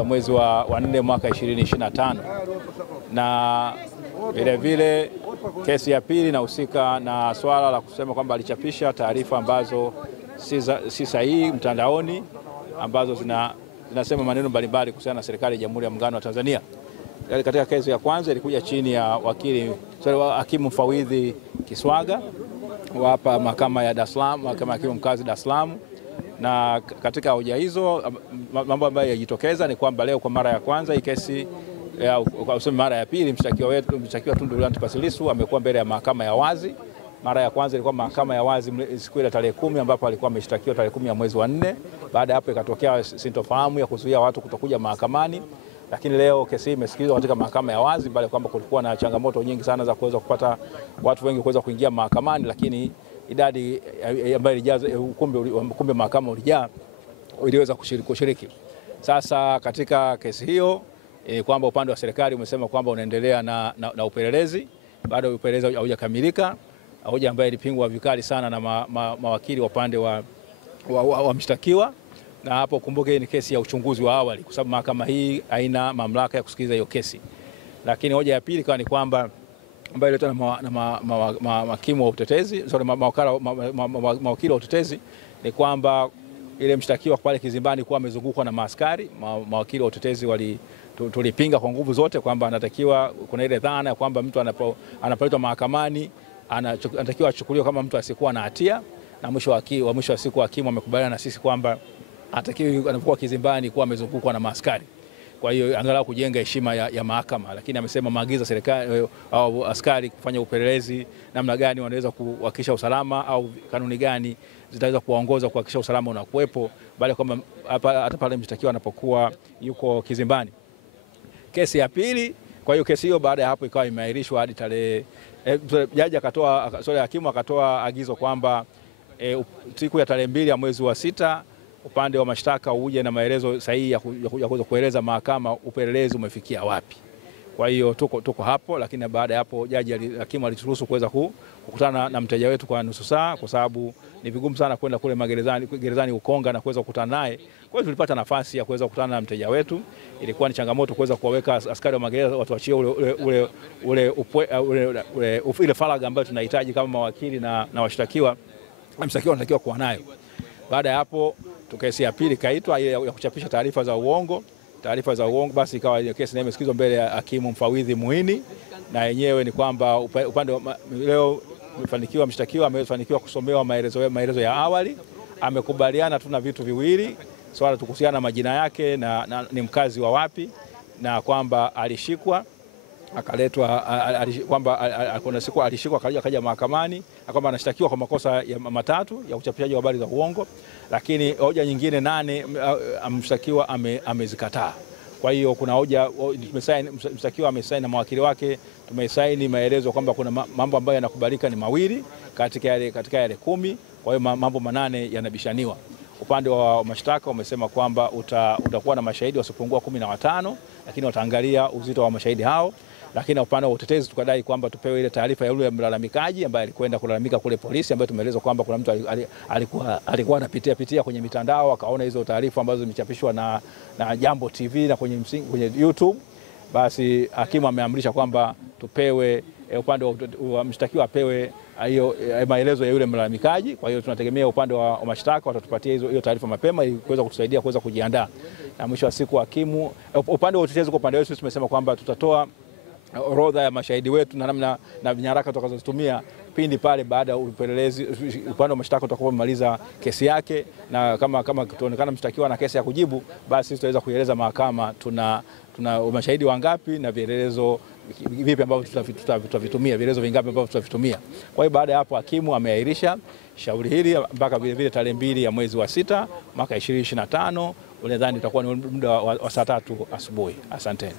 ya mwezi wa 4 mwaka 2025, na vile kesi ya pili inahusika na swala la kusema kwamba alichapisha taarifa ambazo si sahihi mtandaoni ambazo zinasema maneno mbalimbali kuhusiana na serikali ya Jamhuri ya Muungano wa Tanzania. Katika kesi ya kwanza ilikuja chini ya hakimu mfawidhi Kiswaga wa hapa mahakama ya Dar es Salaam, mahakama ya hakimu mkazi Dar es Salaam, na katika hoja hizo mambo ambayo yajitokeza ni kwamba leo kwa mara ya kwanza hii kesi kwa mara ya pili mshtakiwa Tundu Antipas Lissu amekuwa mbele ya mahakama ya wazi. Mara ya kwanza ilikuwa mahakama ya wazi siku ile tarehe 10 ambapo alikuwa ameshtakiwa tarehe 10 ya mwezi wa 4. Baada hapo ikatokea sintofahamu ya kuzuia watu kutokuja mahakamani, lakini leo kesi hii imesikilizwa katika mahakama ya wazi, bali kwamba kulikuwa na changamoto nyingi sana za kuweza kupata watu wengi kuweza kuingia mahakamani, lakini idadi ambayo ilijaza ukumbi mahakama ulijaa iliweza kushiriki. Sasa katika kesi hiyo kwamba upande wa serikali umesema kwamba unaendelea na upelelezi, bado upelelezi haujakamilika, hoja ambayo ilipingwa vikali sana na mawakili wa upande wa mshtakiwa. Na hapo kumbuke ni kesi ya uchunguzi wa awali kwa sababu mahakama hii haina mamlaka ya kusikiliza hiyo kesi. Lakini hoja ya pili ni kwamba ambayo iletwa na mahakimu wa utetezi, mawakili wa utetezi, ni kwamba ile mshtakiwa pale kizimbani kuwa amezungukwa na maaskari. Mawakili wa utetezi tulipinga kwa nguvu zote kwamba anatakiwa, kuna ile dhana ya kwamba mtu anapoletwa mahakamani anatakiwa achukuliwe kama mtu asiyekuwa na hatia, na mwisho wa siku hakimu amekubaliana na sisi kwamba anatakiwa anapokuwa kizimbani kuwa amezungukwa na maaskari. Kwa hiyo angalau kujenga heshima ya mahakama, lakini amesema maagizo serikali au askari kufanya upelelezi namna gani wanaweza kuhakikisha usalama au kanuni gani zitaweza kuwaongoza kuhakikisha usalama unakuwepo, bali kwamba hata pale mshtakiwa anapokuwa yuko kizimbani. Kesi ya pili, kwa hiyo kesi hiyo baada ya hapo ikawa imeahirishwa hadi tarehe hakimu akatoa agizo kwamba siku ya tarehe 2 ya mwezi wa 6 upande wa mashtaka uje na maelezo sahihi ya kuweza kueleza mahakama upelelezi umefikia wapi. Kwa hiyo tuko hapo, lakini baada ya hapo hakimu alituruhusu kuweza kukutana na mteja wetu kwa nusu saa, kwa sababu ni vigumu sana kwenda kule gerezani Ukonga na kuweza kukutana naye. Kwa hiyo tulipata nafasi ya kuweza kukutana na mteja wetu. Ilikuwa ni changamoto kuweza kuwaweka askari wa magereza watuachie ile faragha ambayo tunahitaji kama mawakili na washtakiwa. Mshtakiwa anatakiwa kuwa nayo. Baada ya hapo kesi ya pili kaitwa ile ya kuchapisha taarifa za uongo. Basi ikawa ile kesi imesikizwa mbele ya hakimu mfawidhi Muhini, na yenyewe ni kwamba upande leo mshtakiwa amefanikiwa kusomewa maelezo ya awali. Amekubaliana tuna vitu viwili, swala kuhusiana na majina yake na ni mkazi wa wapi, na kwamba alishikwa akaletwa, kwamba kuna siku alishikwa akaja mahakamani, kwamba anashtakiwa kwa makosa matatu ya uchapishaji wa habari za uongo, lakini hoja nyingine 8 mshtakiwa amezikataa. Kwa hiyo kuna hoja mshtakiwa amesaini na mawakili wake, tumesaini maelezo kwamba kuna mambo ambayo yanakubalika ni mawili katika yale 10, kwa hiyo mambo 8 yanabishaniwa. Upande wa mashtaka umesema kwamba utakuwa na mashahidi wasipungua 15, lakini wataangalia uzito wa mashahidi hao. Lakini upande wa utetezi tukadai kwamba tupewe ile taarifa ya yule mlalamikaji ambaye alikwenda kulalamika kule polisi, ambaye tumeelezwa kwamba kuna mtu alikuwa anapitia kwenye mitandao akaona hizo taarifa ambazo zimechapishwa na Jambo TV na kwenye YouTube. Basi hakimu ameamrisha kwamba tupewe upande wa mshtakiwa apewe hiyo maelezo ya yule mlalamikaji. Kwa hiyo tunategemea upande wa mashtaka watatupatia hiyo taarifa mapema ili kuweza kutusaidia kuweza kujiandaa. Na mwisho wa siku hakimu, upande wa utetezi kwa upande wetu tumesema kwamba tutatoa orodha ya mashahidi wetu na namna na nyaraka tutakazozitumia pindi pale baada ya upelelezi upande wa mashtaka utakapomaliza kesi yake, na kama tuonekana mshtakiwa na kesi ya kujibu, basi tutaweza kueleza mahakama tuna mashahidi wangapi na vielelezo vipi ambavyo tutavitumia, vielelezo vingapi ambavyo tutavitumia. Kwa hiyo baada ya hapo hakimu ameahirisha shauri hili mpaka vile tarehe 2 ya mwezi wa 6 mwaka 2025. Unadhani utakuwa ni muda wa saa 3 asubuhi. Asante.